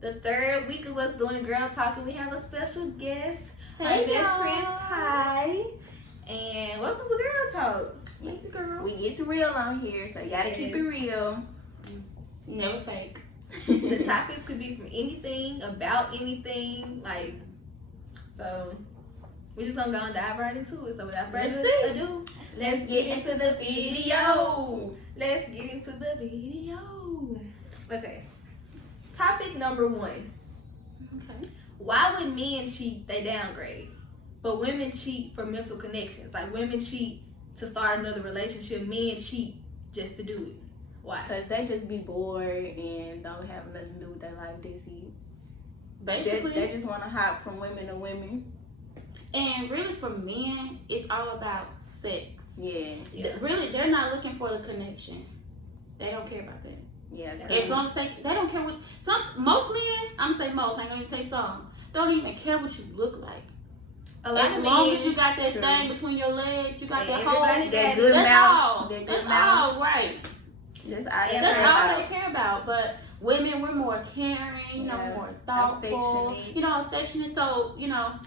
the third week of us doing Girl Talking, we have a special guest, Hey, my best y'all. friend Ty. And welcome to Girl Talk. Yes. Thank you, girl. We get real on here, so you gotta keep it real. Never fake. The topics could be from anything, about anything, like, so we just gonna go and dive right into it. So without further ado, let's get into the video. Let's get into the video. Okay. Topic number 1. Okay. Why when men cheat, they downgrade, but women cheat for mental connections? Like women cheat to start another relationship, men cheat just to do it. Why? Because they just be bored and don't have nothing to do with their life. They see. Basically, They just want to hop from women to women. and really for men, it's all about sex. Yeah. Really, they're not looking for the connection. They don't care about that. Yeah. As long as they don't care what most men, I'm gonna say most, I ain't gonna say some, don't even care what you look like. A lot As of long men, as you got that True. thing between your legs, you got that everybody hole. That good That's mouth. all. That good That's mouth. all right. That's all. Yeah, That's care all about. they care about. But women, we're more caring, Yeah. more thoughtful, Affectionate. affectionate. So,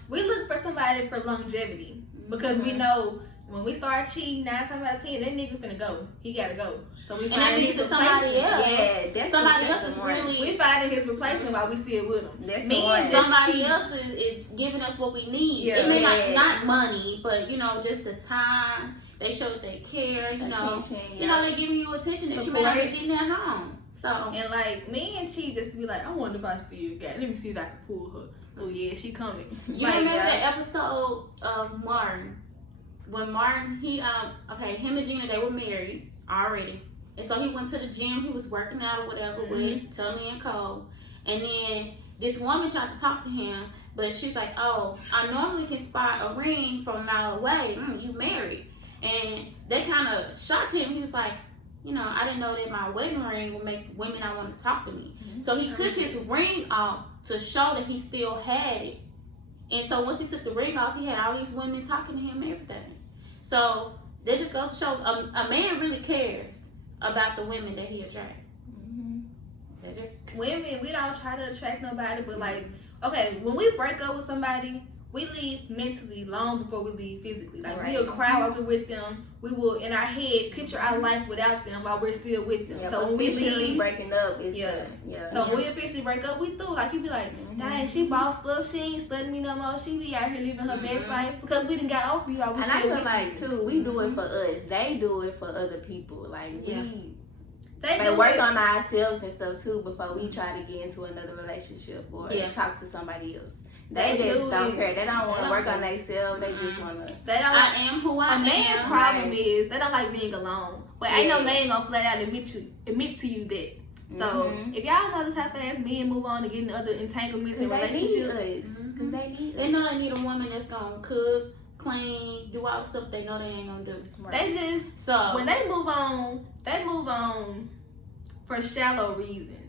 we look for somebody for longevity because we know when we start cheating, 9 times out of 10, that nigga finna go. He gotta go. So we and that find means his to somebody replacement. else. Yeah, that's Somebody that's else is the one. really We finding his replacement while we still with him. That's the Men one. just somebody cheat. else is giving us what we need. Yeah. It may Yeah. not money, but just the time. They show that they care. Attention, They're giving you attention that you may not be getting at home. So And like men cheat just to be like, I wonder if I still got. Let me see if I can pull her. Oh yeah, she coming. you Like, remember yeah. that episode of Martin when Martin him and Gina, they were married already, and so he went to the gym. He was working out or whatever with Tony and Cole, and then this woman tried to talk to him, but she's like, "Oh, I normally can spot a ring from a mile away. You married?" And they kind of shocked him. He was like, I didn't know that my wedding ring would make women not want to talk to me. So he took his ring off to show that he still had it. And so once he took the ring off, he had all these women talking to him and everything. So that just goes to show a man really cares about the women that he attracts. That's just Women, we don't try to attract nobody, but like, okay, when we break up with somebody, we leave mentally long before we leave physically. Like we'll cry while we're with them. We will, in our head, picture our life without them while we're still with them. Yeah, so when we leave, breaking up is Yeah. yeah. so when we officially break up, we through. Like you be like, dang, she bossed up. She ain't studying me no more. She be out here living her best life because we done got over you. While we And I still feel with like you. too, we do it for us. They do it for other people. Like They we do work it. on ourselves and stuff too before we try to get into another relationship or talk to somebody else. They They just do don't it. care. They don't want They to don't work care. on themselves. They just want to. They don't. I am who I A am. man's problem Right. is they don't like being alone. But ain't no man gonna flat out admit to you that. So if y'all notice how fast men move on to get in other entanglements and Because they need relationships, us. Because they need They us. know they need a woman that's gonna cook, clean, do all the stuff they know they ain't gonna do. they just So when they move on for shallow reasons.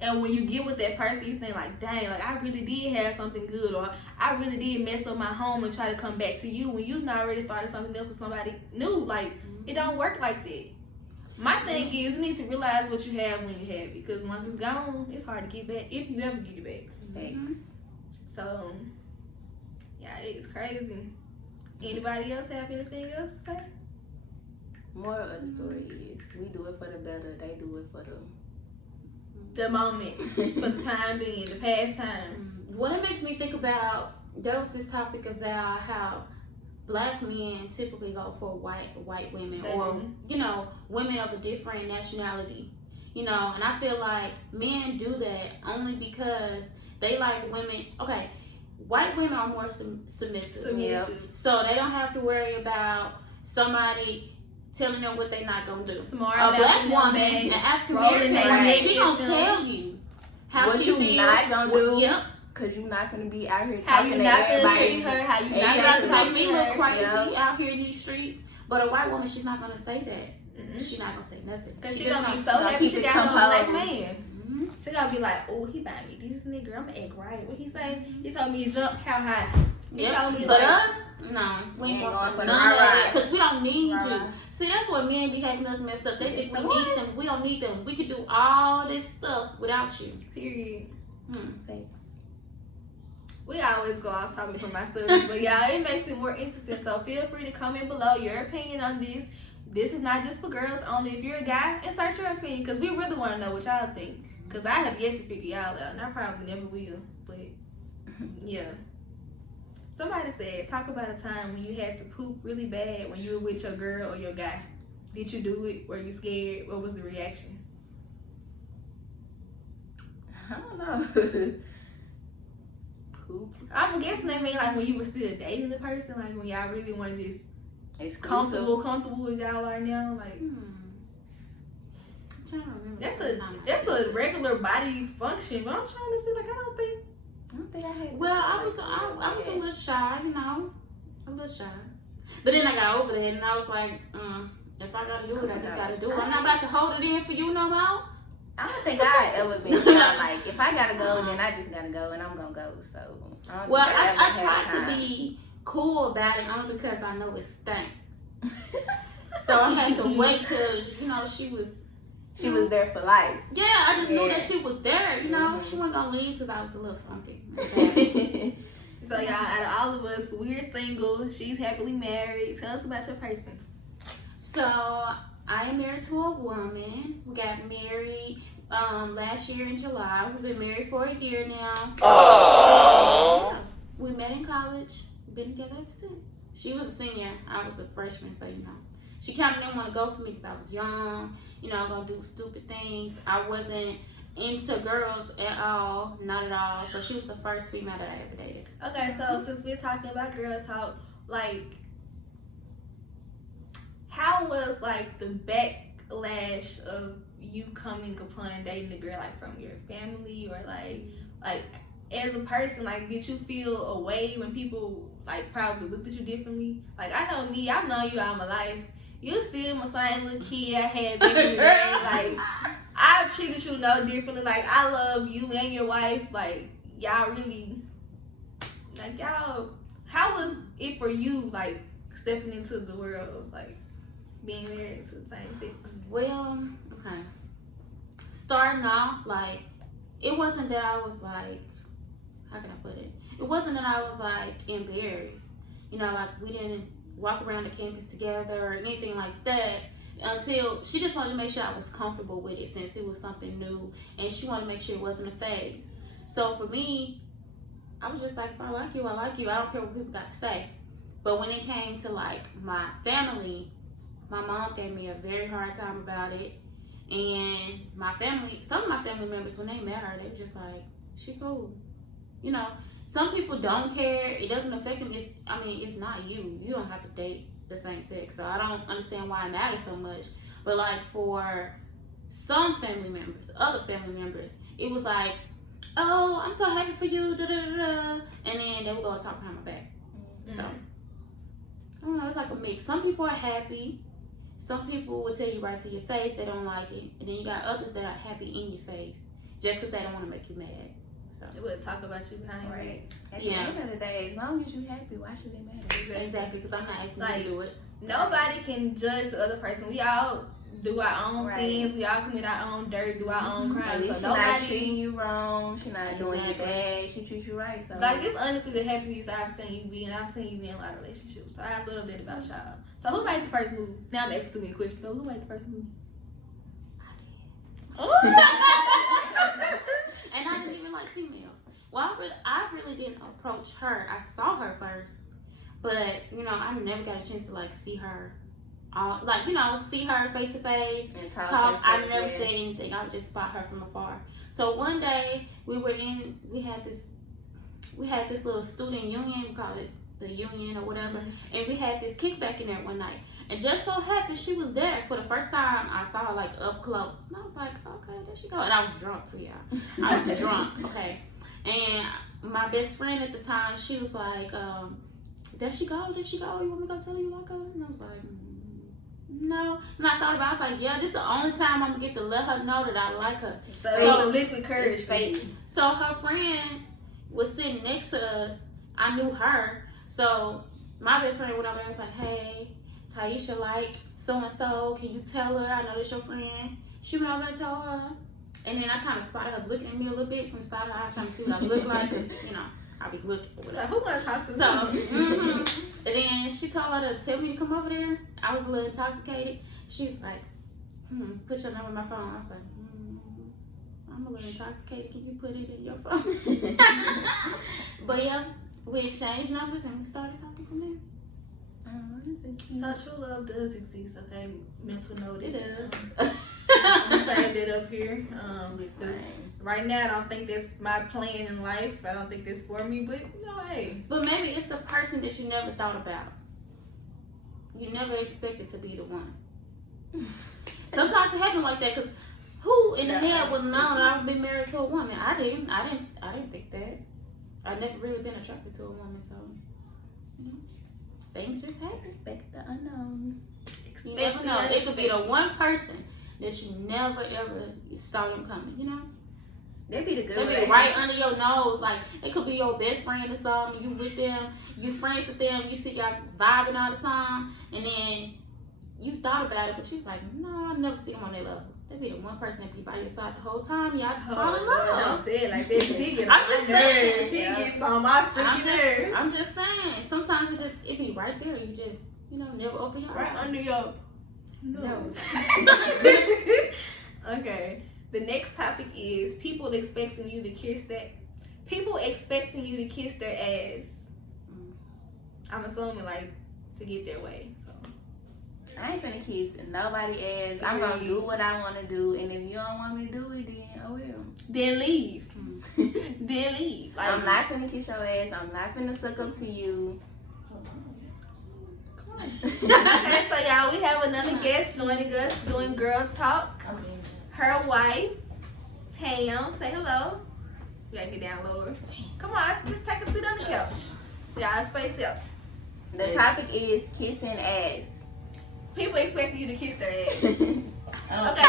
And when you get with that person, you think like, dang, like I really did have something good, or I really did mess up my home and try to come back to you when you done already started something else with somebody new. Like it don't work like that. My thing is, you need to realize what you have when you have it, because once it's gone, it's hard to get back if you ever get it back. Thanks. So yeah, it's crazy. Anybody else have anything else to say? Moral of the story is we do it for the better. They do it for The moment, for the time being, the past time. what it makes me think about, there was this topic about how black men typically go for white women They or do. women of a different nationality, and I feel like men do that only because they like women. Okay, white women are more submissive, Yeah. so they don't have to worry about somebody telling them what they're not gonna do. Smart A black them woman, back, an African rolling American their woman, neck she at gonna them. tell you how what she you feel. not gonna do. Yep. Cause you not gonna be out here How talking you to not gonna everybody. treat her, how you You not got gonna to talk make to me look her. crazy Yeah. out here in these streets. But a white woman, she's not gonna say that. Mm-hmm. She's not gonna say nothing. Cause she just gonna be gonna- so gonna happy keep she it got her a black composed. man. Mhm. She gonna be like, oh, he buy me this nigga, I'ma act right. What he say? He told me to jump how high. He Yep. told me But like, us, no, we ain't going for none of that. Cause we don't need you. Rah-rah. See, that's what men be having us messed up. They think we What? need them. We don't need them. We can do all this stuff without you. period. Thanks. We always go off topic from my subject, but yeah, it makes it more interesting. So feel free to comment below your opinion on this. This is not just for girls only. If you're a guy, insert your opinion, because we really want to know what y'all think. Because I have yet to figure y'all out, and I probably never will. But yeah. Somebody said, talk about a time when you had to poop really bad when you were with your girl or your guy. Did you do it? Were you scared? What was the reaction? I don't know. Poop. I'm guessing they mean like when you were still dating the person, like when y'all really weren't just Exclusive. comfortable as y'all are now. Like I'm trying to remember. that's a regular body function. But I'm trying to see, like, I don't think I had. Well, I was a little shy, you know, a little shy. But then I got over that, and I was like, if I gotta do it, I just gotta do it. I'm not about to hold it in for you no more. I don't think I ever been shy. Like, if I gotta go, then I just gotta go, and I'm gonna go. So. I try to be cool about it only because I know it stank. So I had to wait till, you know, she was there for life. Yeah, I just knew that she was there, you know. She wasn't gonna leave because I was a little funky. So y'all, out of all of us, we're single. She's happily married. Tell us about your person. So I am married to a woman. We got married last year in July. We've been married for a year now. So, yeah, we met in college. Been together ever since. She was a senior. I was a freshman, so you know. She kind of didn't want to go for me because I was young. You know, gonna do stupid things. I wasn't into girls at all, not at all. So she was the first female that I ever dated. Okay, so since we're talking about girl talk, like, how was like the backlash of you coming upon dating a girl, like from your family or like as a person? Like, did you feel a way when people like probably looked at you differently? Like, I know me, I've known you all my life. You still my same little kid I had back in the day. Like, I treated you no differently. Like, I love you and your wife. Like, y'all really, like, y'all, how was it for you, like, stepping into the world of, like, being married to the same sex? Well, okay. Starting off, like, it wasn't that I was like, how can I put it? It wasn't that I was like embarrassed. You know, like we didn't walk around the campus together or anything like that until she just wanted to make sure I was comfortable with it since it was something new, and she wanted to make sure it wasn't a phase. So for me, I was just like, if I like you, I like you. I don't care what people got to say. But when it came to like my family, my mom gave me a very hard time about it. And my family, some of my family members, when they met her, they were just like, she cool. You know, some people don't care. It doesn't affect them. It's not you. You don't have to date the same sex. So I don't understand why it matters so much. But like for some family members, other family members, it was like, oh, I'm so happy for you, da da da da. And then they would go and talk behind my back. So, I don't know, it's like a mix. Some people are happy. Some people will tell you right to your face they don't like it. And then you got others that are happy in your face just because they don't want to make you mad. So They would talk about you behind your Right. back. At the end of the day, as long as you're happy, why should they matter? exactly, because I'm not asking you Like, to do it. Nobody can judge the other person. We all do our own Right. sins. We all commit our own dirt, do our own At crimes. least So she's not nobody, treating you wrong. She's not doing you Exactly. bad. She treats you right. So like, it's honestly the happiest I've seen you be, and I've seen you be in a lot of relationships. So I love that about y'all. So who made the first move? Now I'm asking too many questions. So who made the first move? And I didn't even like females. Well, I really didn't approach her. I saw her first, but you know, I never got a chance to like see her, like, you know, see her face to face, and talk. I and never stuff, said anything. I would just spot her from afar. So one day we had this little student union, we call it the union or whatever, and we had this kickback in there one night. And just so happened she was there for the first time. I saw her like up close, and I was like, okay, there she go. And I was drunk too, y'all. I was drunk, okay. And my best friend at the time, she was like, there she go, there she go. You want me to go tell her you like her? And I was like, no. And I thought about it, I was like, yeah, this is the only time I'm gonna get to let her know that I like her. So the liquid courage It's fake. fake. So her friend was sitting next to us. I knew her. So my best friend went over there and was like, hey, Tyesha like so-and-so. Can you tell her? I know that's your friend. She went over and told her. And then I kind of spotted her looking at me a little bit from the side of the eye, trying to see what I look like, because, you know, I be looking. Like, who want to talk to me? So, and then she told her to tell me to come over there. I was a little intoxicated. She was like, put your number in my phone. I was like, I'm a little intoxicated. Can you put it in your phone? But yeah, we exchanged numbers and we started talking from there. So true love does exist, okay? Mental note. It does. I'm gonna save it up here. Because right now I don't think that's my plan in life. I don't think that's for me, but hey. But maybe it's the person that you never thought about. You never expected to be the one. Sometimes it happens like that, because who in the hell would know that I would be married to a woman? I didn't think that. I've never really been attracted to a woman, so you know, things just happen. Expect the unknown. You never know. It could be the one person that you never ever saw them coming, you know? They'd be the good. They be right under your nose. Like, it could be your best friend or something. You with them, you friends with them, you see y'all vibing all the time, and then you thought about it, but you was like, no, I never see them on that level. They be the one person that be by your side the whole time. Y'all just fall in love. Don't say it like that. He gets I'm just saying. He gets on my freaking nerves. I'm just saying. Sometimes it be right there. You just, you know, never open your eyes. Right under your nose. Okay. The next topic is people expecting you to kiss their ass. I'm assuming like to get their way. So I ain't finna kiss nobody ass. I'm gonna do what I wanna do, and if you don't want me to do it, then I will. Then leave. Then leave. Like, I'm not finna kiss your ass. I'm not finna suck up to you. Okay, so y'all, we have another guest joining us doing Girl Talk. Her wife, Tam. Say hello. We gotta get down lower. Come on, just take a seat on the couch. So y'all space up. The topic is kissing ass. People expect you to kiss their ass. Okay,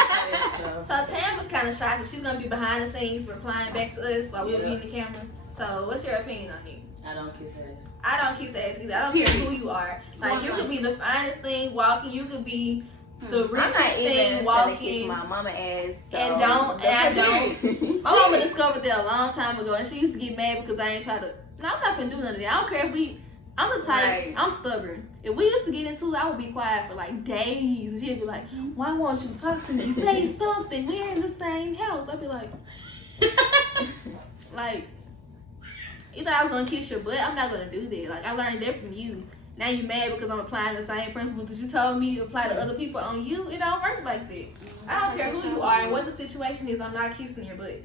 so Tam was kind of shy, so she's gonna be behind the scenes replying back to us while we'll be in the camera. So what's your opinion on it? I don't kiss ass. I don't kiss ass either. I don't care who you are. Like, you could be the finest thing walking. You could be the richest thing walking. Kiss my mama ass. So And I don't. My mama discovered that a long time ago, and she used to get mad because I ain't try to. No, I'm not gonna do none of that. I don't care if we. I'm the type. Right. I'm stubborn. If we used to get into it, I would be quiet for like days, and she'd be like, "Why won't you talk to me? Say something. We're in the same house." I'd be like, like. Either I was gonna kiss your butt, I'm not gonna do that. Like, I learned that from you. Now you mad because I'm applying the same principles that you told me to apply to other people on you. It don't work like that. I don't care who you are and what the situation is. I'm not kissing your butt.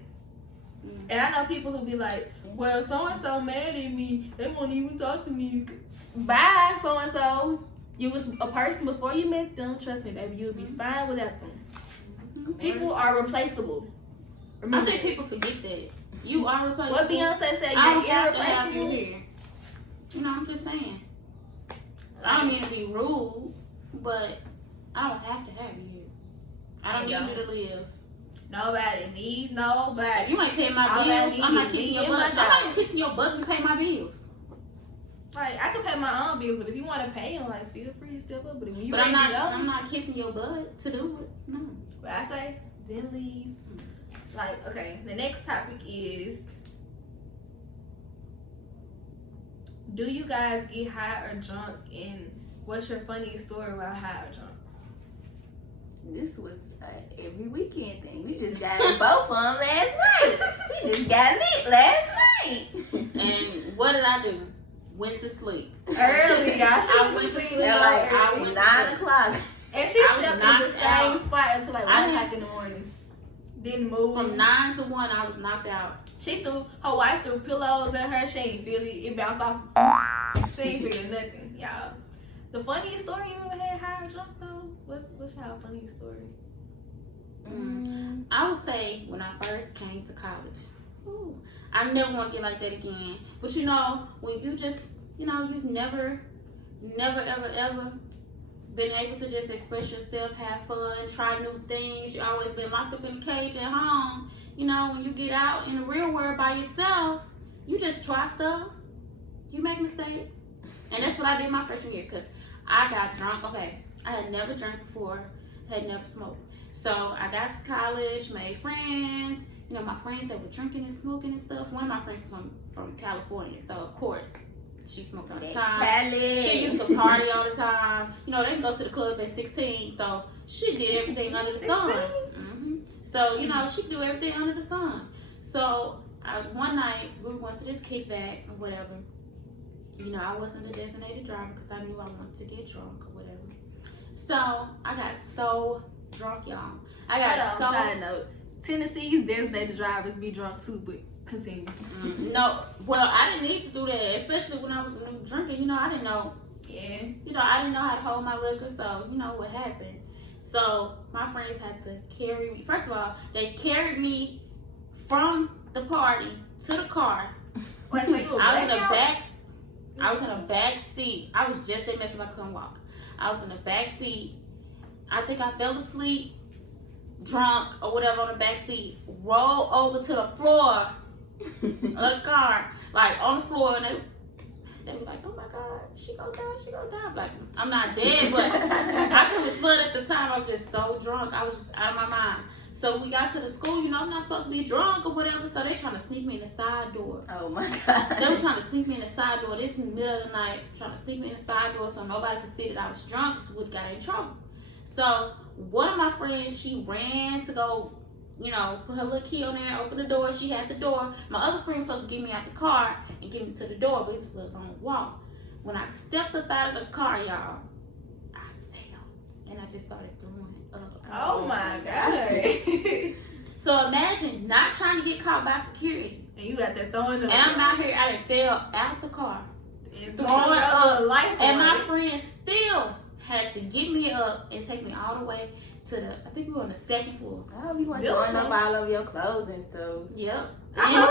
And I know people who be like, "Well, so and so mad at me. They won't even talk to me." Bye, so and so. You was a person before you met them. Trust me, baby, you'll be fine without them. People are replaceable. Remember I think people forget that. You are replaceable. what Beyonce said, I don't you're have to have you irreplaceable. here. You know, I'm just saying. I don't mean to be rude, but I don't have to have you here. I don't need you to live. Nobody needs nobody. You ain't paying my All I bills. need I'm not is kissing me your and butt. my I'm not dog. even kissing your butt if you pay my bills. Like, I can pay my own bills, but if you want to pay them, like, feel free to step up. But if you But ready I'm to go, not kissing your butt to do it. No. but I say, then leave. Like, okay, the next topic is, do you guys get high or drunk, and what's your funniest story about high or drunk? This was every weekend thing. We just got both of them last night. We just got lit last night. And what did I do? Went to sleep. Early, y'all. I went to sleep. They're like, I early, went to 9 sleep. o'clock. And she I was slept in the knocked same out. spot until like I 1 didn't- o'clock in the morning. Didn't move. From 9 to 1, I was knocked out. Her wife threw pillows at her. She ain't feel it. It bounced off. She ain't feel nothing, y'all. The funniest story you ever had high or drunk though? What's your funniest story? I would say when I first came to college, I never want to get like that again. But you know, when you just, you know, you've never ever been able to just express yourself, have fun, try new things. You always been locked up in a cage at home. You know, when you get out in the real world by yourself, you just try stuff. You make mistakes. And that's what I did my freshman year, because I got drunk. Okay, I had never drank before, had never smoked. So I got to college, made friends. You know, my friends that were drinking and smoking and stuff. One of my friends was from California, so of course she smoked all the time. She used to party all the time. You know, they can go to the club at 16, so she did everything under the sun. So, you know, she could do everything under the sun. So one night we went to this kickback or whatever. You know, I wasn't the designated driver because I knew I wanted to get drunk or whatever. So I got so drunk, y'all. Side note, Tennessee's designated drivers be drunk too, but continue. No, well, I didn't need to do that, especially when I was a new drinker. You know, I didn't know. Yeah. You know, I didn't know how to hold my liquor, so you know what happened. So my friends had to carry me. First of all, they carried me from the party to the car. Wait, so you were I was in a back seat. I was just that mess up I couldn't walk. I was in the back seat. I think I fell asleep, drunk or whatever on the back seat. Roll over to the floor of the car, like on the floor, and they were like, "Oh my God, she gonna die." I'm like, I'm not dead, but I couldn't explain at the time. I was just so drunk. I was just out of my mind. So we got to the school, you know, I'm not supposed to be drunk or whatever. So they trying to sneak me in the side door. Oh my God. They were trying to sneak me in the side door. This in the middle of the night, trying to sneak me in the side door so nobody could see that I was drunk because we would have got in trouble. So one of my friends, she ran to go, you know, put her little key on there, open the door. She had the door. My other friend was supposed to get me out the car and get me to the door, but it was a little long walk. When I stepped up out of the car, y'all, I fell. And I just started throwing up. Oh my God. So imagine not trying to get caught by security. And you got there throwing up. And I'm out here, I done fell out the car. And Throwing up. Life And my friend still had to get me up and take me all the way to the, I think we were on the second floor. Oh, you weren't throwing up all over your clothes and stuff. Yep. And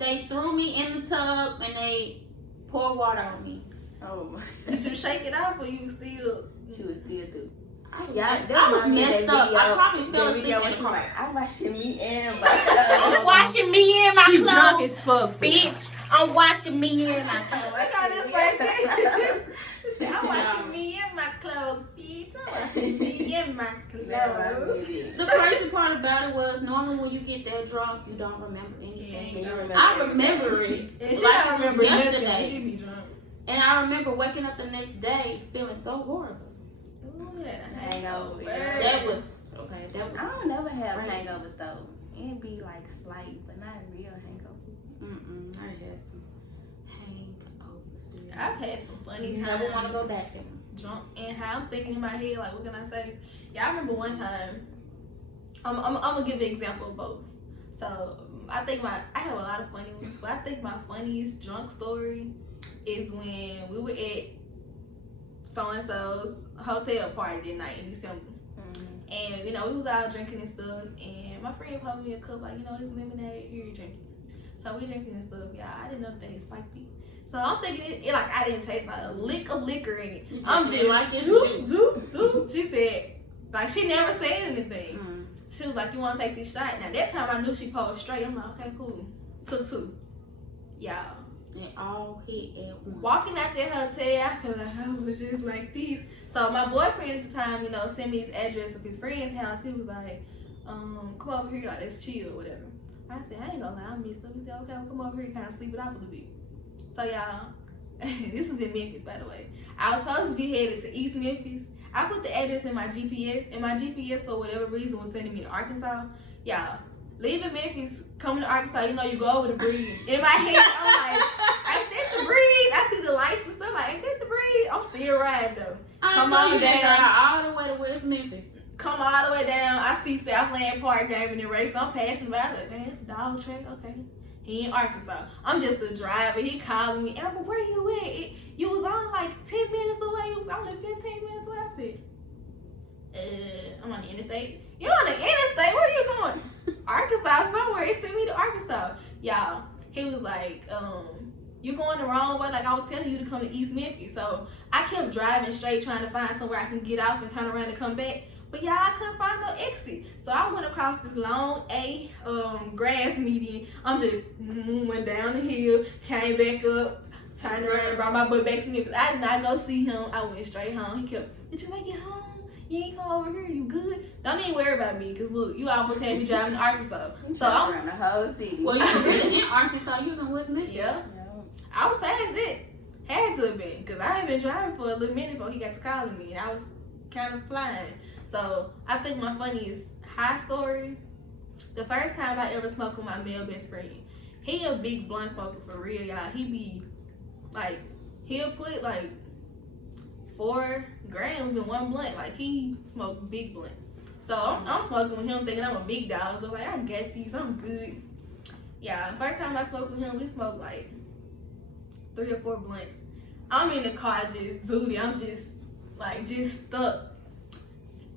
they threw me in the tub and they poured water on me. Oh my. Did you shake it off or you still? She was still through. I was messed up. I probably fell asleep in the car. Like, I'm washing me in my I'm washing me in my She clothes. drunk as fuck, Bitch, I'm washing me in my clothes. I got this like that. I'm washing me in my clothes, bitch. I'm washing me in my clothes. The crazy part about it was normally when you get that drunk, you don't remember anything. Yeah, I remember it And she like don't it was remember nothing. yesterday. She be drunk. And I remember waking up the next day feeling so horrible. Hangover. That was okay. That was. I don't never have hangovers though. It'd be like slight, but not real hangovers. I had some hangovers. I've had some funny You times. never want to go back there. Drunk and high. I'm thinking in my head, like, what can I say? Yeah, I remember one time. I'm gonna give an example of both. So I think I have a lot of funny ones, but I think my funniest drunk story is when we were at so-and-so's hotel party that night in December. And, you know, we was out drinking and stuff, and my friend poured me a cup, like, you know, this lemonade, here you drinking. So we drinking and stuff, y'all. I didn't know that they had spiked it. So I'm thinking it like I didn't taste like a lick of liquor in it. I'm just like this juice. She said, like, she never said anything. She was like, you want to take this shot? Now, that time I knew she posed straight. I'm like, okay, cool. Took two. Y'all. It all hit at once. Walking out that hotel, I feel like I was just like this. So my boyfriend at the time, you know, sent me his address of his friend's house. He was like, come over here, like, let's chill or whatever. I said, I ain't gonna lie, I missed up. He said, okay, well, come over here and kind of sleep it off a little bit. So y'all, this was in Memphis, by the way. I was supposed to be headed to East Memphis. I put the address in my GPS, and my GPS, for whatever reason, was sending me to Arkansas. Y'all, leaving Memphis, coming to Arkansas, you know, you go over the bridge. In my head, I'm like, ain't that the bridge? I see the lights and stuff, like, ain't that the bridge? I'm still riding, though. Come on down all the way to West Memphis. Come all the way down. I see Southland Park gaming and race. So I'm passing by. I'm like, man, it's a dog track. Okay. He in Arkansas. I'm just a driver. He calling me, Amber, where you at? You was on like 10 minutes away. You was only 15 minutes away. I said, I'm on the interstate. You on the interstate? Where you going? Arkansas somewhere. It sent me to Arkansas. Y'all, he was like, you're going the wrong way. Like, I was telling you to come to East Memphis. So I kept driving straight, trying to find somewhere I can get off and turn around and come back. But y'all, I couldn't find no exit. So I went across this long grass median. I'm just went down the hill, came back up, turned around, and brought my butt back to Memphis. I did not go see him. I went straight home. He kept, did you make it home? You ain't come over here, you good? Don't even worry about me, because look, you almost had me driving to Arkansas. So I'm around the whole city. Well, you was really in Arkansas. You was in West Memphis. Yeah. I was past it. Had to have been, because I had been driving for a little minute before he got to calling me, and I was kind of flying. So I think my funniest high story, the first time I ever smoked with my male best friend. He a big blunt smoker for real, y'all. He be like, he'll put like 4 grams in one blunt. Like, he smoked big blunts. So I'm smoking with him thinking I'm a big dog. So like, I get these, I'm good. Yeah, first time I smoked with him, we smoked like 3 or 4 blunts. I'm in the car just zooted. I'm just stuck.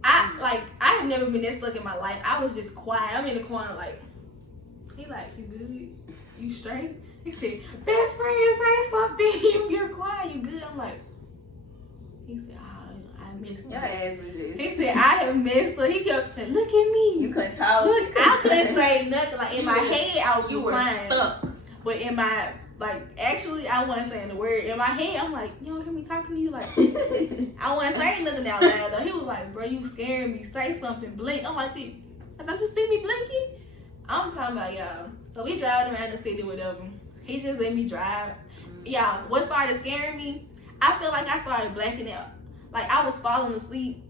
I have never been that stuck in my life. I was just quiet. I'm in the corner like, he like, you good? You straight? He said, best friend, say something. You're quiet. You good? I'm like, he said, I messed up. Your ass was just. He said, I have messed up. He kept saying, look at me. You couldn't talk. Look, I couldn't say nothing. Like, in my head, I was replying. Stuck. But in my, like, actually, I wasn't saying the word. In my head, I'm like, you don't hear me talking to you? Like, I wasn't saying nothing out loud, though. He was like, bro, you scaring me. Say something. Blink. I'm like, don't you see me blinking? I'm talking about, y'all. So we driving around the city with him. He just let me drive. Y'all, what started scaring me, I feel like I started blacking out. Like, I was falling asleep.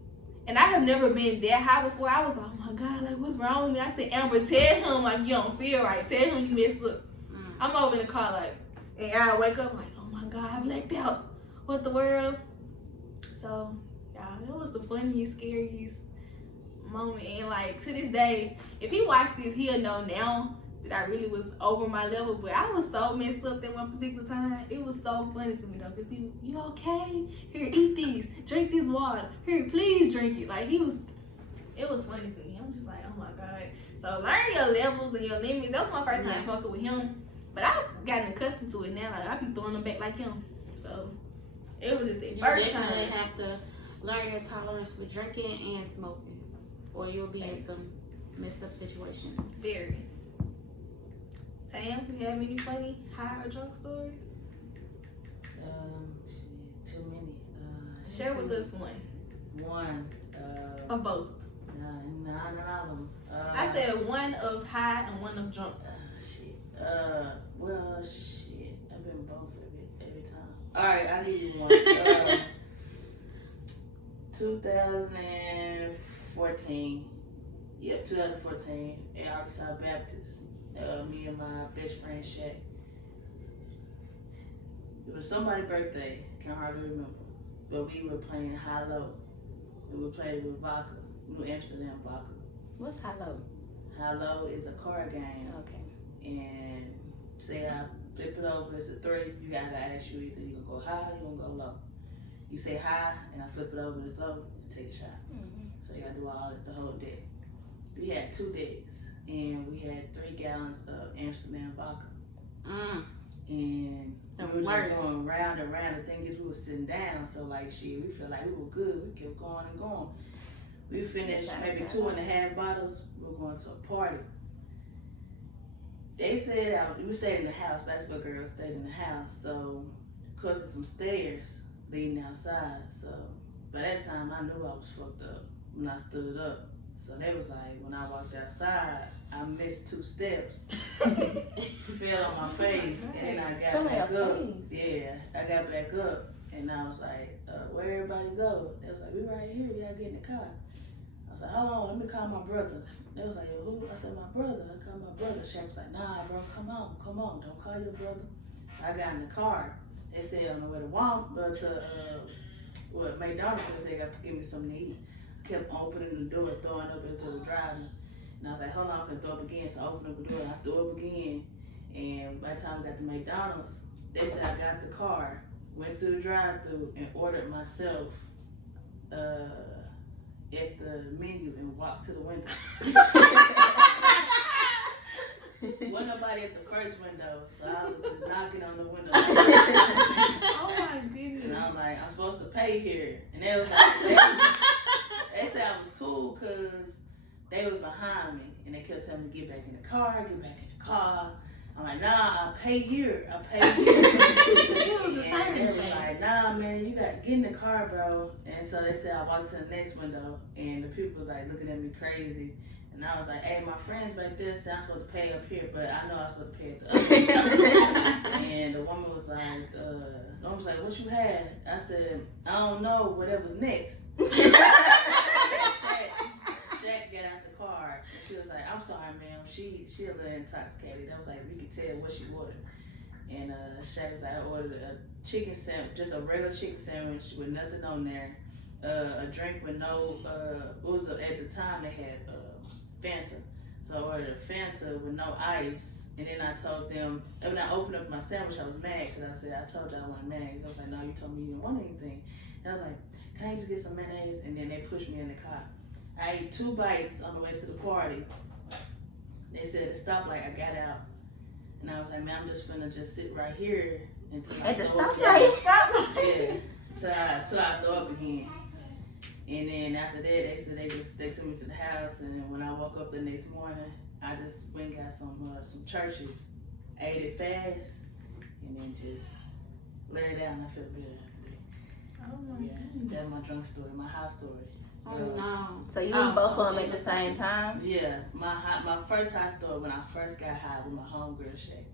And I have never been that high before. I was like, oh my God, like, what's wrong with me? I said, Amber, tell him, like, you don't feel right. Tell him you messed up. I'm over in the car, like, and I wake up, like, oh my God, I blacked out. What the world? So, y'all, it was the funniest, scariest moment. And, like, to this day, if he watched this, he'll know now that I really was over my level. But I was so messed up that one particular time. It was so funny to me, though, because he was, you okay? Here, eat these. Drink this water. Here, please drink it. Like, it was funny to me. I'm just like, oh my God. So, learn your levels and your limits. That was my first time smoking with him. But I've gotten accustomed to it now. Like, I be throwing them back like him. So, it was just the first time. You definitely have to learn your tolerance with drinking and smoking, or you'll be in some messed up situations. Very. Tam, you have any funny high or drunk stories? Too many. Share with us one. One. Of both. None of them. I said one of high and one of drunk. Shit. Well, shit. I've been both every time. All right, I give you one. 2014. Yep, 2014 at Arkansas Baptist. Me and my best friend Shaq. It was somebody's birthday. Can't hardly remember. But we were playing high-low. We were playing with vodka. New Amsterdam vodka. What's high-low? High-low is a card game. Okay. And say I flip it over, it's a 3. You gotta ask you either you gonna go high or you gonna go low. You say high, and I flip it over and it's low, and take a shot. So you gotta do the whole deck. We had 2 decks, and we had 3 gallons of Amsterdam vodka. And we were just going round and round. The thing is, we were sitting down, so like shit, we felt like we were good. We kept going and going. We finished maybe 2.5 bottles. We were going to a party. They said we stayed in the house. Basketball girls stayed in the house. So, of course, there's some stairs leading outside. So, by that time, I knew I was fucked up when I stood up. So they was like, when I walked outside, I missed 2 steps, fell on my face, and then I got back up. Yeah, I got back up, and I was like, where everybody go? They was like, we right here, we gotta get in the car. I was like, hold on, let me call my brother. They was like, who? I said, my brother. I called my brother. Shaq was like, nah, bro, come on, don't call your brother. So I got in the car. They said on the way to McDonald's, they said, got to give me something to eat. Kept opening the door, throwing up into the driving. And I was like, hold on, I'm finna throw up again. So I opened up the door, I threw up again. And by the time I got to McDonald's, they said I got the car, went through the drive-thru and ordered myself at the menu and walked to the window. Wasn't nobody at the first window, so I was just knocking on the window. Oh my goodness. And I was like, I'm supposed to pay here. And they was like, they said I was cool because they was behind me. And they kept telling me, get back in the car, get back in the car. I'm like, nah, I pay here. And they was like, nah, man, you got get in the car, bro. And so they said I walked to the next window, and the people was like looking at me crazy. And I was like, hey, my friends back there said I'm supposed to pay up here, but I know I'm supposed to pay at the other end. And the woman was like, what you had? I said, I don't know, whatever's next. Shaq got out the car, and she was like, I'm sorry, ma'am. She a little intoxicated. I was like, we could tell what she ordered. And Shaq was like, I ordered a chicken sandwich, just a regular chicken sandwich with nothing on there. A drink with no, at the time they had Fanta. So I ordered a Fanta with no ice. And then I told them, and when I opened up my sandwich, I was mad because I said, I told you I wasn't mad. I was like, no, you told me you didn't want anything. And I was like, can I just get some mayonnaise? And then they pushed me in the car. I ate 2 bites on the way to the party. They said at the stoplight, I got out. And I was like, man, I'm just finna just sit right here until I throw up again. Yeah, so I throw up again. And then after that, they said they took me to the house. And then when I woke up the next morning, I just went and got some churches, ate it fast, and then just laid it down. I feel better after that. Oh my goodness. That's my drunk story, my high story. Oh no. So you was both of them at the same time? Yeah, my first high story when I first got high with my homegirl Shay.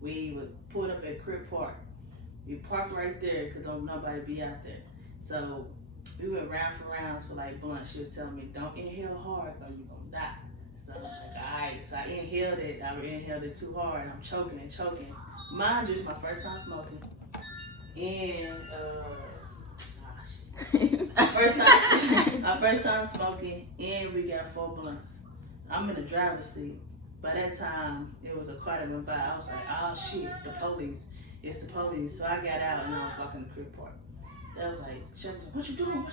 We would pull up at Crib Park. We parked right there because don't nobody be out there. So we went round for rounds for like blunt. She was telling me, don't inhale hard or you're gonna die. So I'm like, alright. So I inhaled it too hard. I'm choking. Mind you, it's my first time smoking. And my first time smoking, and we got 4 blunts. I'm in the driver's seat. By that time, it was a car that went by. I was like, oh shit, the police. It's the police. So I got out and I was walking to Crib Park. That was like, what you doing?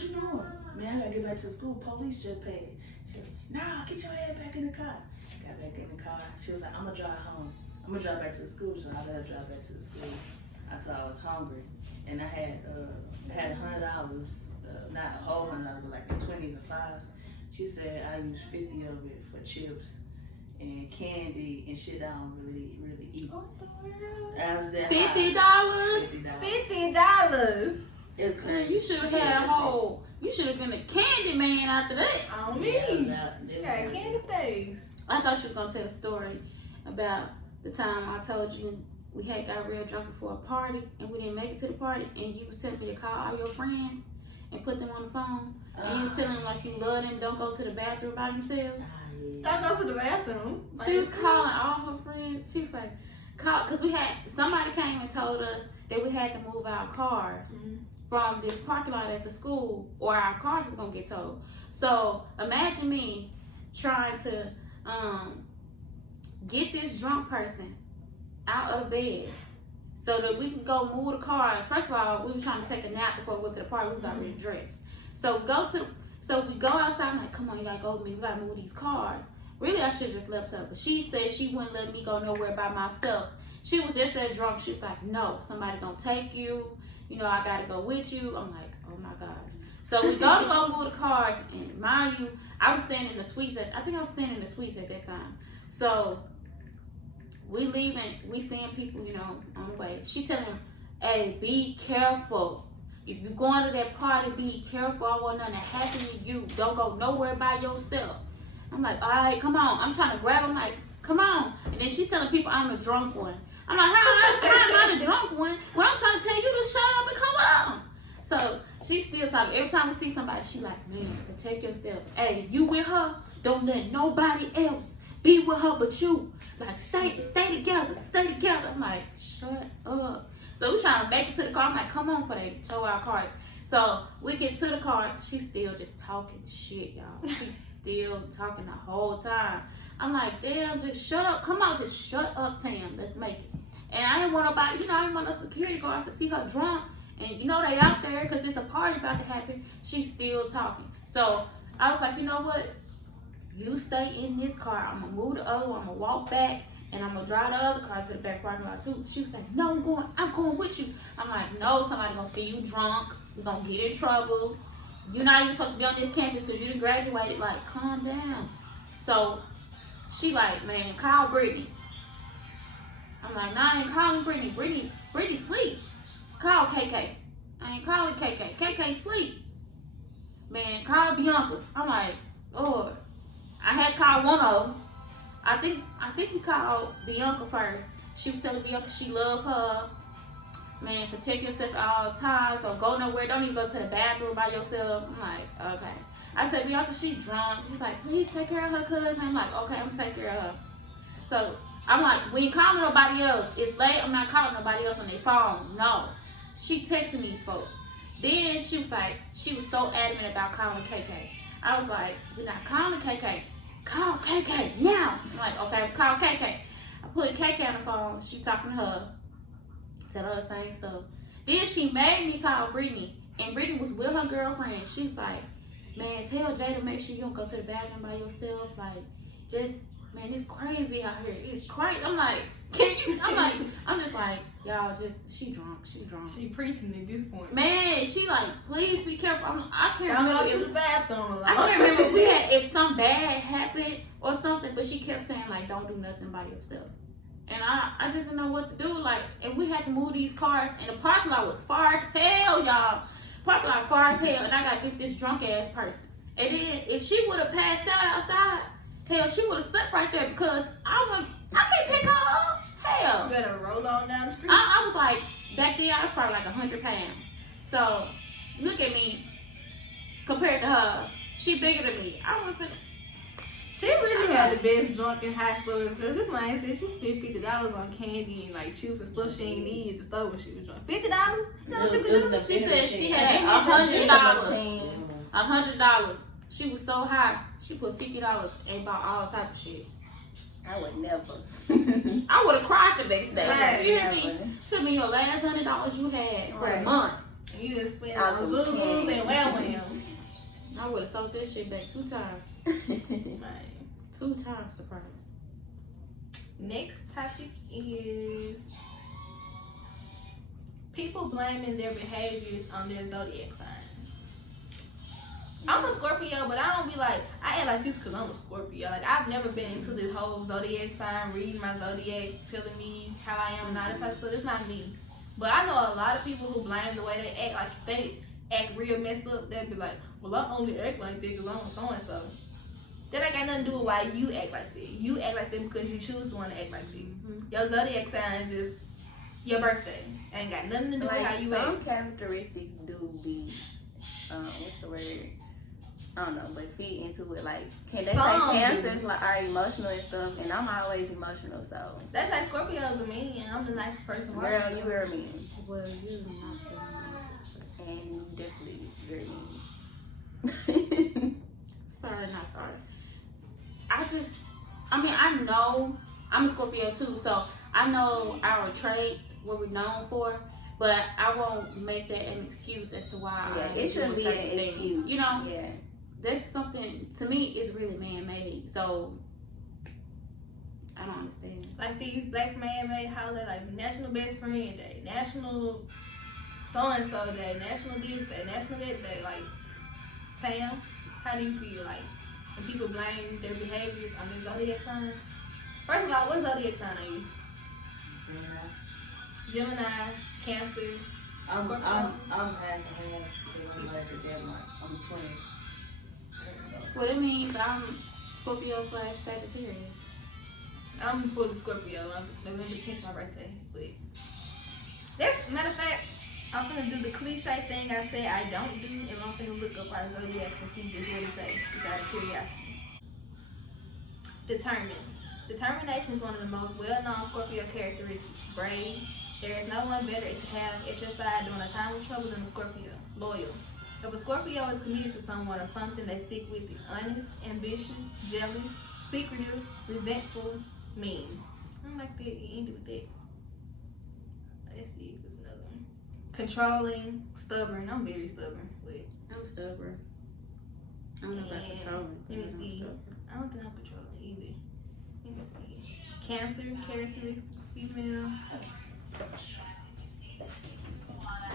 Man, I gotta get back to the school. Police just paid. She was like, nah, get your head back in the car. Got back in the car. She was like, I'm gonna drive home. I'm gonna drive back to the school, so I better drive back to the school. I told her I was hungry. And I had $100, not a whole $100, but like the 20s and 5s. She said I used 50 of it for chips and candy and shit I don't really eat. What the world? I was that $50? $50. It was crazy. Man, you should have had a whole. You should have been a candy man after that. On me. Got candy face. I thought she was gonna tell a story about the time I told you we had got real drunk before a party and we didn't make it to the party, and you was telling me to call all your friends and put them on the phone, and you was telling them like you love them, don't go to the bathroom by themselves. Don't go to the bathroom. She was calling all her friends. She was like, call, because somebody came and told us that we had to move our cars from this parking lot at the school or our cars is gonna get towed. So imagine me trying to get this drunk person out of bed so that we can go move the cars. First of all, we were trying to take a nap before we went to the party. We was already dressed. So we go outside. I'm like, come on, you gotta go with me. We gotta move these cars. Really, I should have just left her. But she said she wouldn't let me go nowhere by myself. She was just that drunk. She was like, no, somebody gonna take you. You know, I gotta go with you. I'm like, oh my God. So we go move the cars. And mind you, I was staying in the suites. I think I was staying in the suites at that time. So we leaving, we seeing people, you know, on the way. She telling him, hey, be careful. If you going to that party, be careful. I want nothing to happen to you. Don't go nowhere by yourself. I'm like, all right, come on. I'm trying to grab him, like, come on. And then she's telling people I'm the drunk one. I'm like, how am I the drunk one? Well, I'm trying to tell you to shut up and come on. So she's still talking. Every time we see somebody, she like, man, protect yourself. Hey, if you with her, don't let nobody else be with her but you. Like, stay together. I'm like, shut up. So we trying to make it to the car. I'm like, come on, for they tow our cars. So we get to the car. She's still just talking shit, y'all. She's still talking the whole time. I'm like, damn, just shut up. Come on, just shut up, Tam. Let's make it. And I didn't want nobody, I didn't want no security guards to see her drunk. And they out there because there's a party about to happen. She's still talking. So I was like, you know what? You stay in this car. I'm going to move the other one. I'm going to walk back. And I'm going to drive the other car to the back parking lot too. She was like, no, I'm going with you. I'm like, no, somebody going to see you drunk. We're going to get in trouble. You're not even supposed to be on this campus because you done graduated. Like, calm down. So she like, man, call Brittany. I'm like, nah, I ain't calling Brittany. Brittany sleep. Call KK. I ain't calling KK. KK sleep. Man, call Bianca. I'm like, Lord. I had called one of them. I think we called Bianca first. She was telling Bianca she loved her. Man, protect yourself at all times. Don't go nowhere. Don't even go to the bathroom by yourself. I'm like, okay. I said, Bianca, she drunk. She's like, please take care of her cousin. I'm like, okay, I'm gonna take care of her. So I'm like, we ain't calling nobody else. It's late. I'm not calling nobody else on their phone. No. She texting these folks. Then she was like, she was so adamant about calling KK. I was like, we're not calling KK. Call KK now. I'm like, okay, call KK. I put KK on the phone. She talking to her. Tell her the same stuff. Then she made me call Brittany. And Brittany was with her girlfriend. She was like, man, tell Jada make sure you don't go to the bathroom by yourself. Like, just, man, it's crazy out here. It's crazy. I'm like, can you? I'm just like, y'all, she drunk. She preaching at this point. Man, she like, please be careful. I can't Don't remember go to if the bathroom. I can't remember if something bad happened or something, but she kept saying like, don't do nothing by yourself. And I just didn't know what to do. Like, and we had to move these cars, and the parking lot was far as hell, y'all. Parking lot far as hell, and I got to get this drunk ass person. And then if she would have passed out outside, hell, she would have slept right there because I can't pick her up. Hell. You better roll on down the street. I was like, back then I was probably like 100 pounds. So look at me compared to her. She bigger than me. I went for. She really had the best drunk and high stories because this man said she spent $50 on candy and like chips and stuff she ain't need at the store when she was drunk. $50? No, she could. She said she had $100. $100. She was so high. She put $50 and bought all type of shit. I would never. I would have cried the next day. Right, You hear me? Could be your last $100 you had for a month. And you just spent Awesome on Zuzus and Wham-Whams. I would have sold this shit back 2 times. Right. 2 times the price. Next topic is people blaming their behaviors on their zodiac signs. I'm a Scorpio, but I don't be like, I act like this because I'm a Scorpio. Like, I've never been into this whole zodiac sign, reading my zodiac, telling me how I am and all that type of stuff. It's not me. But I know a lot of people who blame the way they act. Like, if they act real messed up, they'll be like, well, I only act like that because I'm so-and-so. That ain't got nothing to do with why you act like that. You act like that because you choose to want to act like that. Mm-hmm. Your zodiac sign is just your birthday. Ain't got nothing to do with how you act. Some characteristics do be, what's the word? I don't know, but fit into it. Like, can they say Cancers like are emotional and stuff? And I'm always emotional, so. That's like Scorpios are mean. I'm the nicest person. Girl, you are mean. Well, you're not the nicest person. And you definitely is very mean. Sorry, not sorry. I know I'm a Scorpio too, so I know our traits, what we're known for, but I won't make that an excuse as to why I it shouldn't be an excuse. You know, yeah. That's something to me is really man-made. So I don't understand. Like these black man-made holidays, like National Best Friend Day, National so-and-so Day, National this day, National that day. Like, Tam, how do you feel like when people blame their behaviors on their zodiac sign? First of all, what zodiac sign are you? Gemini, Cancer. I'm half and half because I'm like a Gemini. I'm 20. Well, it means I'm Scorpio / Sagittarius. I'm fully Scorpio. I'm November 10th, my birthday. But that's, matter of fact, I'm gonna do the cliche thing I said I don't do, and I'm gonna look up our zodiacs and see just what it says, just out of curiosity. Determined. Determination is one of the most well-known Scorpio characteristics. Brave. There is no one better to have at your side during a time of trouble than a Scorpio. Loyal. If a Scorpio is committed to someone or something, they stick with it. Honest, ambitious, jealous, secretive, resentful, mean. I don't like that. You ended with that. Let's see if there's another one. Controlling, stubborn. I'm very stubborn. But I'm stubborn. I'm not about controlling. Let me see. I don't think I'm controlling either. Let me see. Cancer characteristics, female.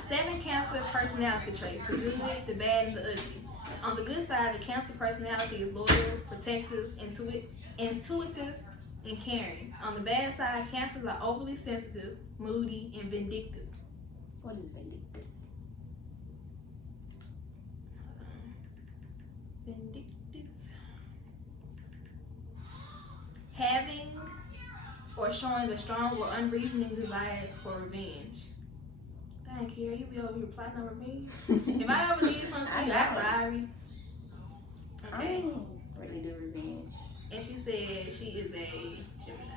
7 Cancer personality traits: the good, the bad, and the ugly. On the good side, the Cancer personality is loyal, protective, intuitive, and caring. On the bad side, Cancers are overly sensitive, moody, and vindictive. What is vindictive? Vindictive. Having or showing a strong or unreasoning desire for revenge. Dang, Kira, you be over here plotting on revenge? If I ever did something to you, I'm sorry. I Okay. don't really do revenge. And she said she is a Gemini.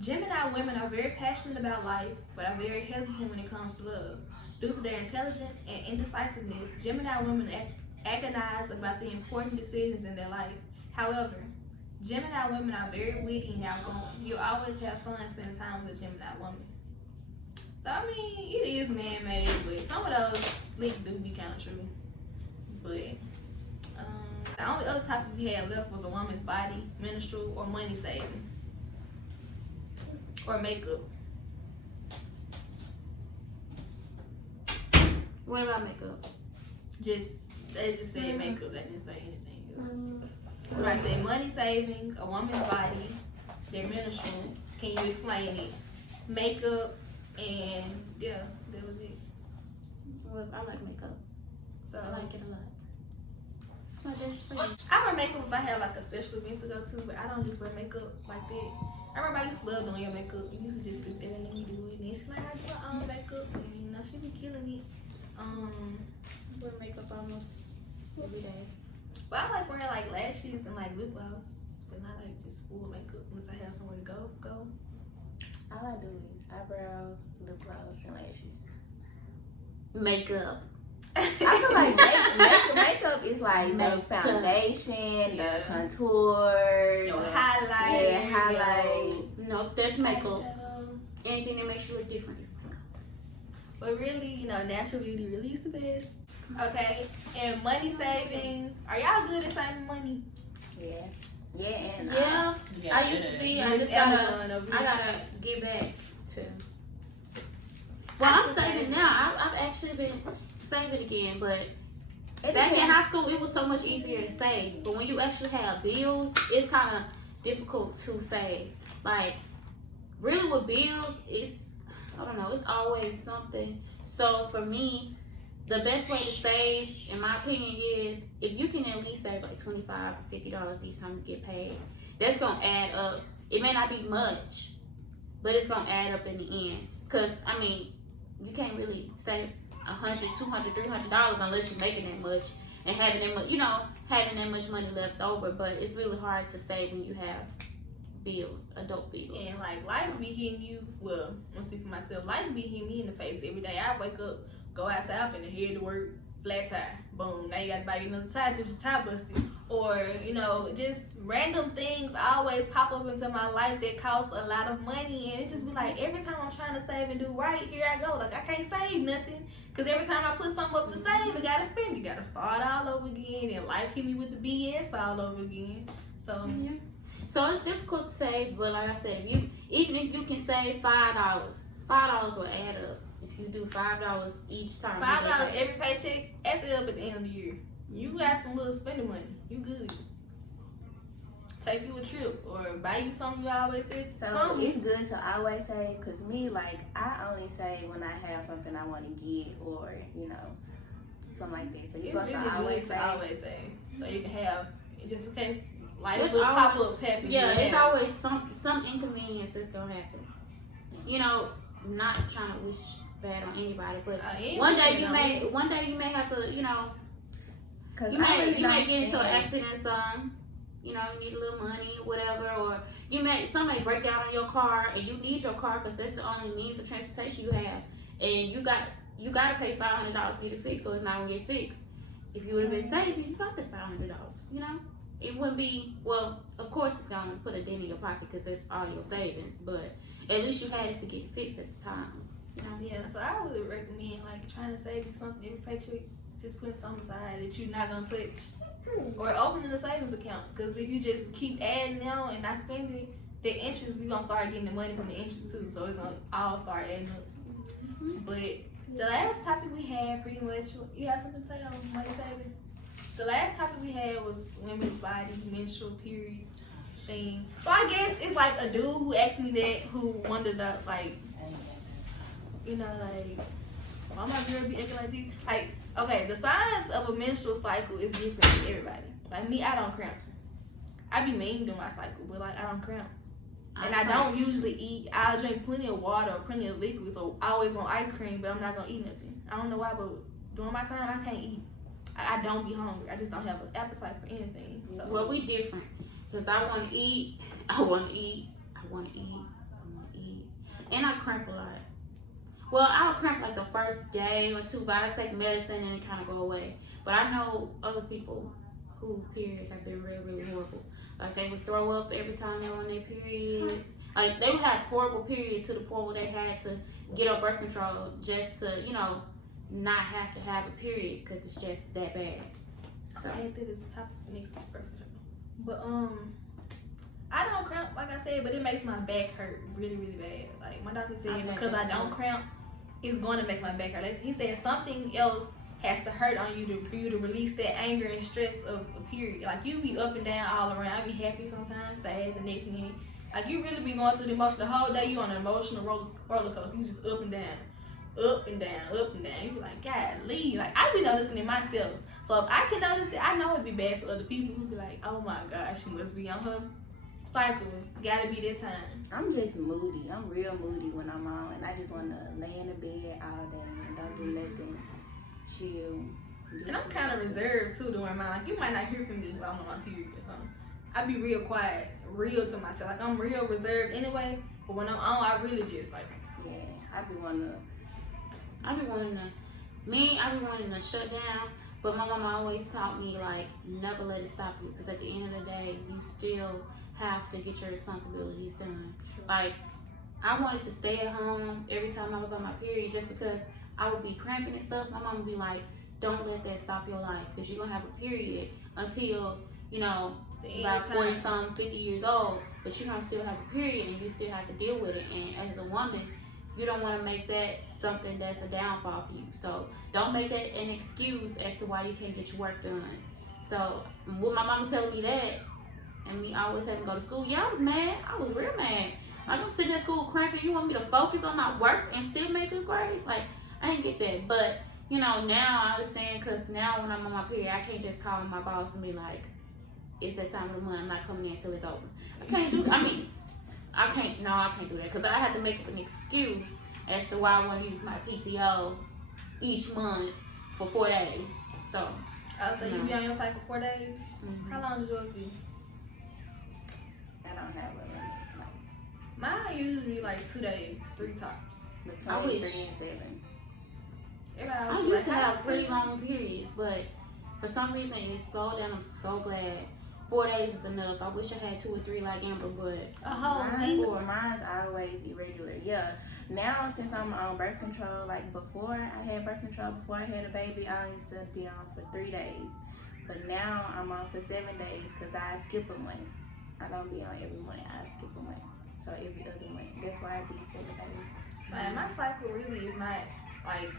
Gemini women are very passionate about life, but are very hesitant when it comes to love. Due to their intelligence and indecisiveness, Gemini women agonize about the important decisions in their life. However, Gemini women are very witty and outgoing. You'll always have fun spending time with a Gemini woman. So, I mean, it is man-made, but some of those slick do be kind of true. But the only other topic we had left was a woman's body, menstrual, or money saving. Or makeup. What about makeup? They just said makeup, they didn't say anything else. Right, said money saving, a woman's body, their menstrual. Can you explain it? Makeup, and yeah, that was it. Well, I like makeup. So I like it a lot. It's my best friend. I wear makeup if I have like a special event to go to, but I don't just wear makeup like that. I remember I used to love doing your makeup. You used to just sit there and let me do it, and then she's like, I do my own makeup, and you know, she be killing it. I wear makeup almost every day. But I like wearing like lashes and like lip gloss, but not like just full makeup unless I have somewhere to go. All I do is eyebrows, lip gloss, and lashes. Makeup. I feel like makeup is like the foundation, the contour, Your the highlight. Yeah, highlight. No, that's makeup. Eyeshadow. Anything that makes you look different is makeup. But really, you know, natural beauty really is the best. Okay, and money saving. Are y'all good at saving money? Yeah. Yeah, and Yeah, I used to be. I just gotta get back to. Well, I'm saving now. I've actually been saving again, but back in high school, it was so much easier to save. But when you actually have bills, it's kind of difficult to save. Like, really with bills, I don't know, it's always something. So for me, the best way to save, in my opinion, is if you can at least save like $25 to $50 each time you get paid. That's gonna add up. It may not be much, but it's gonna add up in the end. Cause I mean, you can't really save $100, $200, $300 unless you're making that much and having that much, having that much money left over. But it's really hard to save when you have bills, adult bills. And like life be hitting you. Well, I'm speaking for myself. Life be hitting me in the face every day. I wake up, go outside, and head to work, flat tire, boom. Now you got to buy another tire because your tire busted. Or just random things always pop up into my life that cost a lot of money, and it just be like every time I'm trying to save and do right, here I go. Like I can't save nothing because every time I put something up to save, I gotta spend it, gotta start all over again, and life hit me with the BS all over again. So. Yeah. So it's difficult to save, but like I said, even if you can save $5 will add up. If you do $5 each time, $5 every paycheck at the end of the year. You got some little spending money. You good. Take you a trip or buy you something you always said. So it's good to always save, because me, like, I only save when I have something I want to get or, something like that. So you're supposed to always save. So you can have, just in case life There's little always- pop-ups happen. Yeah, it's always some inconvenience that's gonna happen. Not trying to wish bad on anybody, but one day you may have to, Cause you may get into an accident, you need a little money, whatever, or somebody break down on your car and you need your car because that's the only means of transportation you have, and you got to pay $500 to get it fixed, so it's not gonna get fixed. If you would have been saving, you got that $500. It wouldn't be, well, of course it's gonna put a dent in your pocket because it's all your savings, but at least you had it to get it fixed at the time. Yeah, so I would recommend like trying to save you something every paycheck. Just putting something aside that you're not gonna touch, or opening a savings account. Because if you just keep adding now and not spending, the interest, you're gonna start getting the money from the interest too. So it's gonna all start adding up. But the last topic we had, pretty much, you have something to say on money saving? the last topic we had was women's body, menstrual period thing. So I guess it's like a dude who asked me that, who wondered up, like, you know, like, why my girl be acting like this? Like, okay, the signs of a menstrual cycle is different for everybody. Like me, I don't cramp. I be mean during my cycle, but like I don't cramp. And I don't usually eat. I'll drink plenty of water or plenty of liquid, so I always want ice cream, but I'm not gonna eat nothing. I don't know why, but during my time, I can't eat. I don't be hungry. I just don't have an appetite for anything. So. Well, we different. Because I want to eat, I want to eat, I want to eat, I want to eat. And I cramp a lot. Well, I would cramp like the first day or two, but I take medicine and it kind of go away. But I know other people who periods have been really, really horrible. Like they would throw up every time they were on their periods. Like they would have horrible periods to the point where they had to get on birth control just to, you know, not have to have a period because it's just that bad. So I think this is topic for next week's birth control. But I don't cramp like I said, but it makes my back hurt really, really bad. Like my doctor said, because I don't cramp, it's going to make my back hurt. Like, he said something else has to hurt on you for you to release that anger and stress of a period. Like you be up and down all around. I be happy sometimes, sad the next minute. Like you really be going through the emotion the whole day. You on an emotional roller coaster. You just up and down, up and down, up and down. You be like, golly. Like I be noticing it myself. So if I can notice it, I know it'd be bad for other people who be like, oh my gosh, she must be on her cycle. Gotta be that time. I'm just moody. I'm real moody when I'm on, and I just want to lay in the bed all day and don't do nothing. Chill. And I'm kind of reserved too during mine. Like you might not hear from me while I'm on my period or something. I be real quiet, real to myself. Like I'm real reserved anyway. But when I'm on, I really just like. Yeah, I be wanting to shut down. But my mama always taught me like never let it stop you, because at the end of the day, you still have to get your responsibilities done. Sure. Like I wanted to stay at home every time I was on my period just because I would be cramping and stuff. My mom would be like, don't let that stop your life, because you're going to have a period until, you know, about 40 something, 50 years old, but you're going to still have a period and you still have to deal with it. And as a woman, you don't want to make that something that's a downfall for you. So don't make that an excuse as to why you can't get your work done. So with my mama telling me that, and me always having to go to school, yeah, I was mad. I was real mad. Like I'm sitting at school cramping, you want me to focus on my work and still make good grades? Like I didn't get that. But you know, now I understand, because now when I'm on my period, I can't just call my boss and be like, it's that time of the month, I'm not coming in until it's over. I can't do, I can't do that, because I have to make up an excuse as to why I want to use my PTO each month for 4 days. So, So you be on your cycle 4 days? Mm-hmm. How long does yours be? I don't have a limit. Mine usually be like 2 days, 3 tops. Between 3 and 7. I used to have pretty long periods, but for some reason it slowed down. I'm so glad. 4 days is enough. I wish I had 2 or 3 like Amber, but a whole week. Mine's always irregular. Yeah. Now since I'm on birth control, like before I had birth control, before I had a baby, I used to be on for 3 days. But now I'm on for 7 days because I skip a month. I don't be on every month. I skip a month. So every other month. That's why I be 7 days. Man, my cycle really is not like,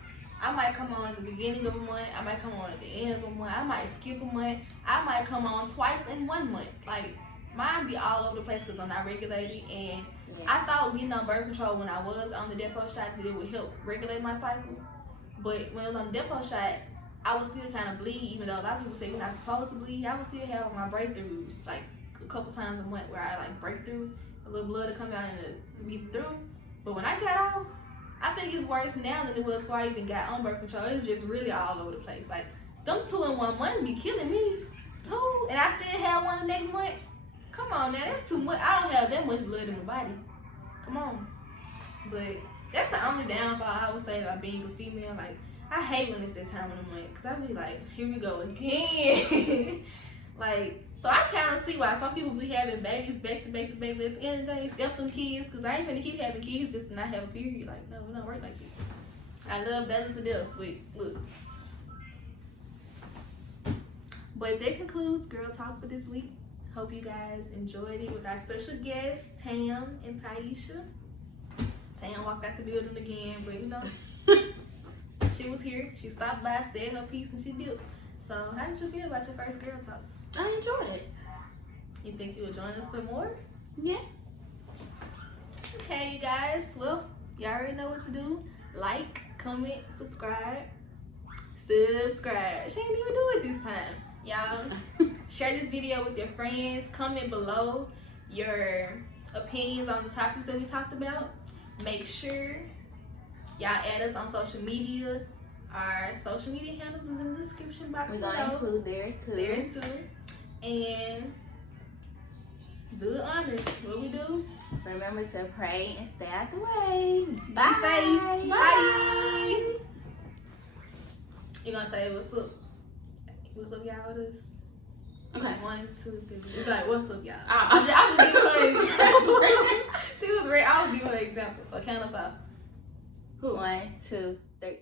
I might come on at the beginning of a month, I might come on at the end of a month, I might skip a month, I might come on twice in 1 month. Like mine be all over the place because I'm not regulated, and I thought getting on birth control when I was on the depot shot that it would help regulate my cycle. But when I was on the depot shot, I would still kind of bleed, even though a lot of people say we're not supposed to bleed. I would still have my breakthroughs like a couple times a month where I like break through, a little blood to come out and be through. But when I got off, I think it's worse now than it was before I even got on birth control. It's just really all over the place. Like, them 2 in 1 month be killing me. 2, and I still have one the next month. Come on now, that's too much. I don't have that much blood in my body. Come on. But that's the only downfall I would say about being a female. Like, I hate when it's that time of the month, because I be like, here we go again. Like, so I kind of see why some people be having babies back to back to back. But at the end of the day, F them kids, because I ain't finna keep having kids just to not have a period. Like, no, it don't work like that. I love that to death, but look. But that concludes Girl Talk for this week. Hope you guys enjoyed it with our special guests, Tam and Tyesha. Tam walked out the building again, but you know, she was here. She stopped by, said her piece, and she did. So, how did you feel about your first girl talk? I enjoyed it. You think you will join us for more? Yeah. Okay, you guys. Well, you already know what to do. Like, comment, subscribe. Subscribe. She ain't even do it this time. Y'all, share this video with your friends. Comment below your opinions on the topics that we talked about. Make sure y'all add us on social media. Our social media handles is in the description box We're below. gonna include theirs too. Theirs too. And do the honors. What we do? Remember to pray and stay out the way. Be Bye. safe. Bye. You gonna say what's up? What's up, y'all? With us? Okay. 1, 2, 3. It's like, what's up, y'all? I I was giving her an example. She was ready. I was giving her an example. So count us out. 1, 2, 3.